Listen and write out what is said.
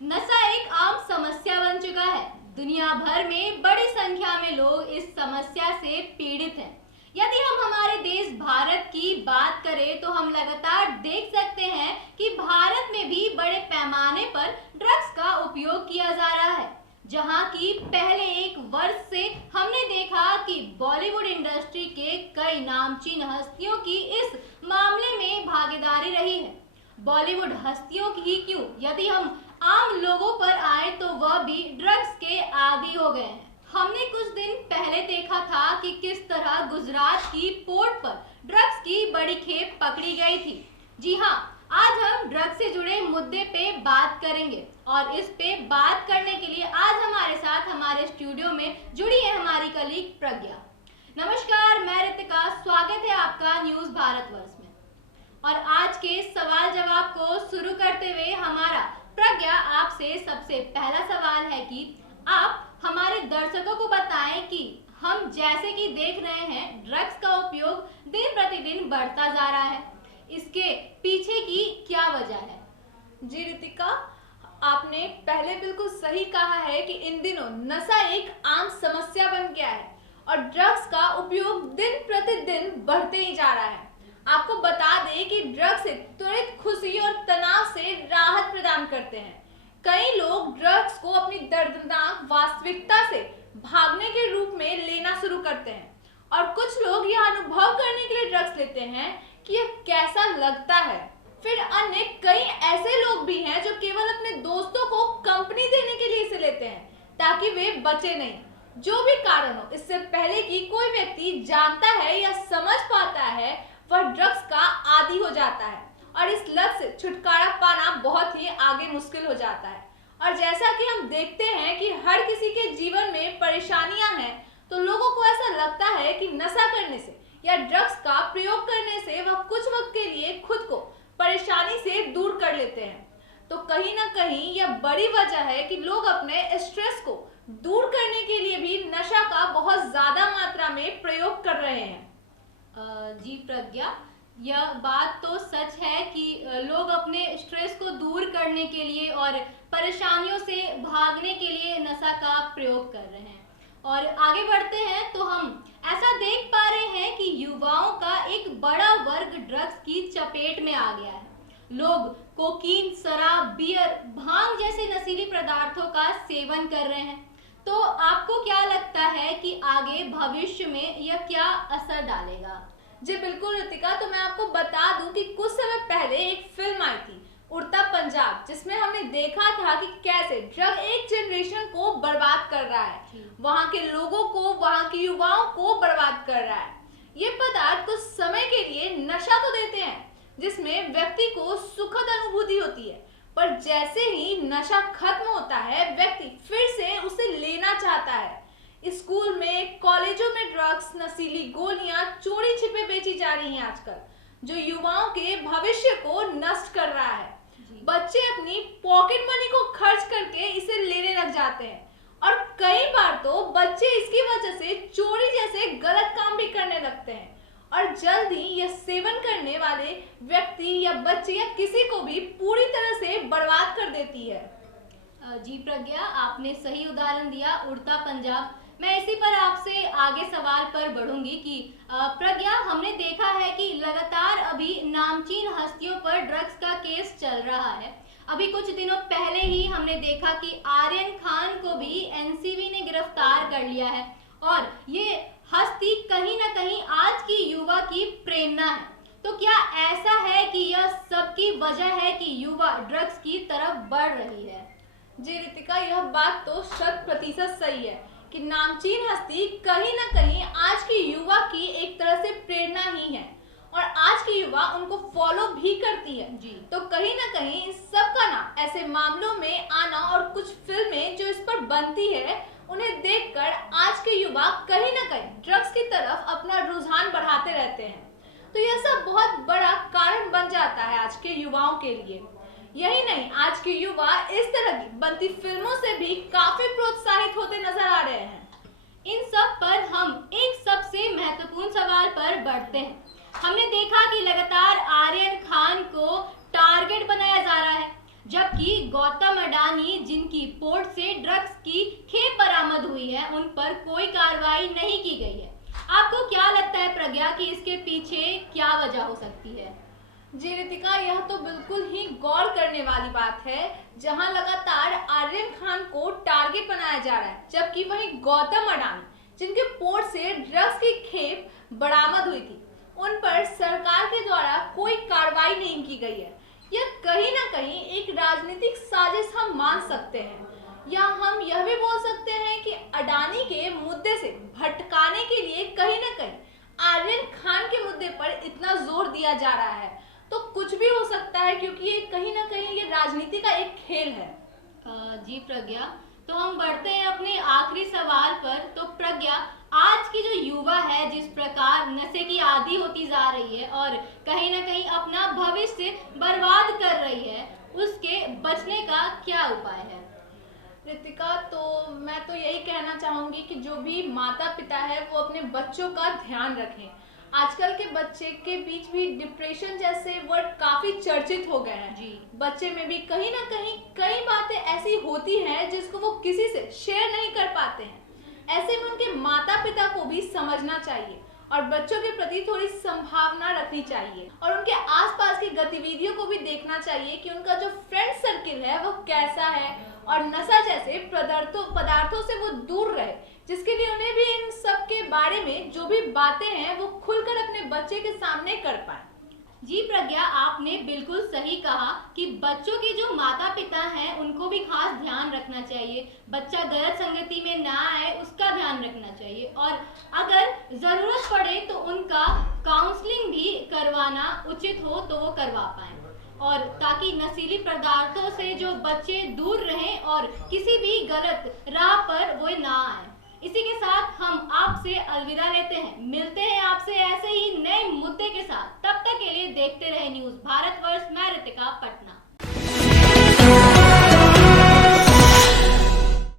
नशा एक आम समस्या बन चुका है। दुनिया भर में बड़ी संख्या में लोग इस समस्या से पीड़ित हैं। यदि हम हमारे देश भारत की बात करें तो हम लगातार देख सकते हैं कि भारत में भी बड़े पैमाने पर ड्रग्स का उपयोग किया जा रहा है। जहां की पहले एक वर्ष से हमने देखा कि बॉलीवुड इंडस्ट्री के कई नामचीन हस्तियों की इस मामले में भागीदारी रही है। बॉलीवुड हस्तियों की ही क्यों, यदि हम आम लोगों पर आए तो वह भी ड्रग्स के आदी हो गए हैं। हमने कुछ दिन पहले देखा था कि किस तरह गुजरात की पोर्ट पर ड्रग्स की बड़ी खेप पकड़ी गई थी। जी हाँ, आज हम ड्रग्स से जुड़े मुद्दे पे बात करेंगे और इस पे बात करने के लिए आज हमारे साथ हमारे स्टूडियो में जुड़ी है हमारी कलीग प्रज्ञा। नमस्कार, मैं रितिका, स्वागत है आपका न्यूज भारतवर्ष में। और आज के सवाल जवाब को शुरू करते हुए हमारा प्रज्ञा आपसे सबसे पहला सवाल है कि आप हमारे दर्शकों को बताएं कि हम जैसे कि देख रहे हैं ड्रग्स का उपयोग दिन प्रतिदिन बढ़ता जा रहा है, इसके पीछे की क्या वजह है? जी रितिका, आपने पहले बिल्कुल सही कहा है कि इन दिनों नशा एक आम समस्या बन गया है और ड्रग्स का उपयोग दिन प्रतिदिन बढ़ते ही जा रहा है। आपको बता दें कि ड्रग्स से त्वरित खुशी और तनाव से राहत प्रदान करते हैं। कई लोग ड्रग्स को अपनी दर्दनाक वास्तविकता से भागने के रूप में लेना शुरू करते हैं और कुछ लोग यह अनुभव करने के लिए ड्रग्स लेते हैं कि यह कैसा लगता है। फिर अन्य कई ऐसे लोग भी हैं जो केवल अपने दोस्तों को कंपनी देने के लिए इसे लेते हैं ताकि वे बचे नहीं। जो भी कारण हो, इससे पहले कि कोई व्यक्ति जानता है या समझ पाता है, वह ड्रग्स का आदी हो जाता है और इस लत से छुटकारा पाना बहुत ही आगे मुश्किल हो जाता है। और जैसा कि हम देखते हैं कि हर किसी के जीवन में परेशानियां हैं, तो लोगों को ऐसा लगता है कि नशा करने से या ड्रग्स का प्रयोग करने से वह कुछ वक्त के लिए खुद को परेशानी से दूर कर लेते हैं। तो कहीं ना कहीं यह बड़ी वजह है कि लोग अपने स्ट्रेस को दूर करने के लिए भी नशा का बहुत ज्यादा मात्रा में प्रयोग कर रहे हैं। जी प्रज्ञा, यह बात तो सच है कि लोग अपने स्ट्रेस को दूर करने के लिए और परेशानियों से भागने के लिए नशा का प्रयोग कर रहे हैं। और आगे बढ़ते हैं तो हम ऐसा देख पा रहे हैं कि युवाओं का एक बड़ा वर्ग ड्रग्स की चपेट में आ गया है। लोग कोकीन, शराब, बियर, भांग जैसे नशीली पदार्थों का सेवन कर रहे हैं। तो आपको क्या लगता है कि आगे भविष्य में यह क्या असर डालेगा? जी बिल्कुल रितिका, तो मैं आपको बता दूं कि कुछ समय पहले एक फिल्म आई थी उड़ता पंजाब, जिसमें हमने देखा था कि कैसे ड्रग एक जनरेशन को बर्बाद कर रहा है, वहां के लोगों को, वहां के युवाओं को बर्बाद कर रहा है। ये पदार्थ कुछ समय के लिए नशा तो देते हैं जिसमें व्यक्ति को सुखद अनुभूति होती है, पर जैसे ही नशा खत्म होता है व्यक्ति फिर से उसे लेना चाहता है। स्कूल में, कॉलेजों में ड्रग्स, नशीली गोलियां चोरी छिपे बेची जा रही हैं आजकल, जो युवाओं के भविष्य को नष्ट कर रहा है। बच्चे अपनी पॉकेट मनी को खर्च करके इसे लेने लग जाते हैं और कई बार तो बच्चे इसकी वजह से चोरी जैसे गलत काम भी करने लगते हैं और जल्द ही यह सेवन करने वाले व्यक्ति या बच्चे या किसी को भी पूरी तरह से बर्बाद कर देती है। जी प्रज्ञा, आपने सही उदाहरण दिया, उड़ता पंजाब। मैं इसी पर आपसे आगे सवाल पर बढ़ूंगी कि प्रज्ञा, हमने देखा है कि लगातार अभी नामचीन हस्तियों पर ड्रग्स का केस चल रहा है। अभी कुछ दिनों पहले ही हमने देखा कि आर्यन खान को भी एनसीबी ने गिरफ्तार कर लिया है और ये हस्ती कहीं ना कहीं आज की युवा की प्रेरणा है। तो क्या ऐसा है कि यह सबकी वजह है कि युवा ड्रग्स की तरफ बढ़ रही है? जी रितिका, यह बात तो 100% सही है कि नामचीन हस्ती कहीं ना कहीं आज की युवा की एक तरह से प्रेरणा ही है और आज की युवा उनको फॉलो भी करती है। जी, तो कहीं ना कहीं इन सब का ना ऐसे मामलों में आना और कुछ फिल्में जो इस पर बनती है, उन्हें देखकर आज के युवा कहीं ना कहीं ड्रग्स की तरफ अपना रुझान बढ़ाते रहते हैं। तो यह सब बहुत बड़ा कारण बन जाता है आज के युवाओं के लिए। यही नहीं, आज के युवा इस तरह की बनती फिल्मों से भी काफी प्रोत्साहित होते नजर आ रहे हैं। इन सब पर हम एक सबसे महत्वपूर्ण सवाल पर बढ़ते हैं। हमने देखा कि लगातार आर्यन खान को टारगेट बनाया जा रहा है, जबकि गौतम अडानी जिनकी पोर्ट से ड्रग्स की खेप बरामद हुई है उन पर कोई कार्रवाई नहीं की गई है। आपको क्या लगता है प्रज्ञा कि इसके पीछे क्या वजह हो सकती है? जी रितिका, यह तो बिल्कुल ही गौर करने वाली बात है, जहां लगातार आर्यन खान को टारगेट बनाया जा रहा है, जबकि वहीं गौतम अडानी जिनके पोर्ट से ड्रग्स की खेप बरामद हुई थी उन पर सरकार के द्वारा कोई कार्रवाई नहीं की गई है। यह कहीं ना कहीं एक राजनीतिक साजिश हम मान सकते हैं, या हम यह भी बोल सकते हैं कि अडानी के मुद्दे से भटकाने के लिए कहीं ना कहीं आर्यन खान के मुद्दे पर इतना जोर दिया जा रहा है। तो कुछ भी हो सकता है, क्योंकि ये कहीं ना कहीं ये राजनीति का एक खेल है। जी प्रज्ञा, तो हम बढ़ते हैं अपने आखिरी सवाल पर। तो प्रज्ञा, आज की जो युवा है जिस प्रकार नशे की आदी होती जा रही है और कहीं ना कहीं अपना भविष्य बर्बाद कर रही है, उसके बचने का क्या उपाय है? रितिका, तो मैं तो यही कहना चाहूंगी कि जो भी माता पिता है वो अपने बच्चों का ध्यान रखें। आजकल के बच्चे के बीच भी डिप्रेशन जैसे वर्ड काफी चर्चित हो गए हैं। जी। बच्चे में भी कहीं ना कहीं कई बातें ऐसी होती हैं जिसको वो किसी से शेयर नहीं कर पाते हैं। ऐसे में उनके माता पिता को भी समझना चाहिए और बच्चों के प्रति थोड़ी संभावना रखनी चाहिए और उनके आसपास की गतिविधियों को भी देखना चाहिए कि उनका जो फ्रेंड सर्किल है वो कैसा है और नशा जैसे पदार्थों से वो दूर रहे, जिसके लिए उन्हें भी इन सब के बारे में जो भी बातें हैं वो खुलकर अपने बच्चे के सामने कर पाए। जी प्रज्ञा, आपने बिल्कुल सही कहा कि बच्चों के जो माता पिता हैं उनको भी खास ध्यान रखना चाहिए। बच्चा गलत संगति में ना आए उसका ध्यान रखना चाहिए और अगर ज़रूरत पड़े तो उनका काउंसलिंग भी करवाना उचित हो तो वो करवा पाएँ, और ताकि नशीली पदार्थों से जो बच्चे दूर रहें और किसी भी गलत राह पर वो ना आए। इसी के साथ हम आपसे अलविदा लेते हैं। मिलते हैं आपसे ऐसे ही नए मुद्दे के साथ। तब तक के लिए देखते रहें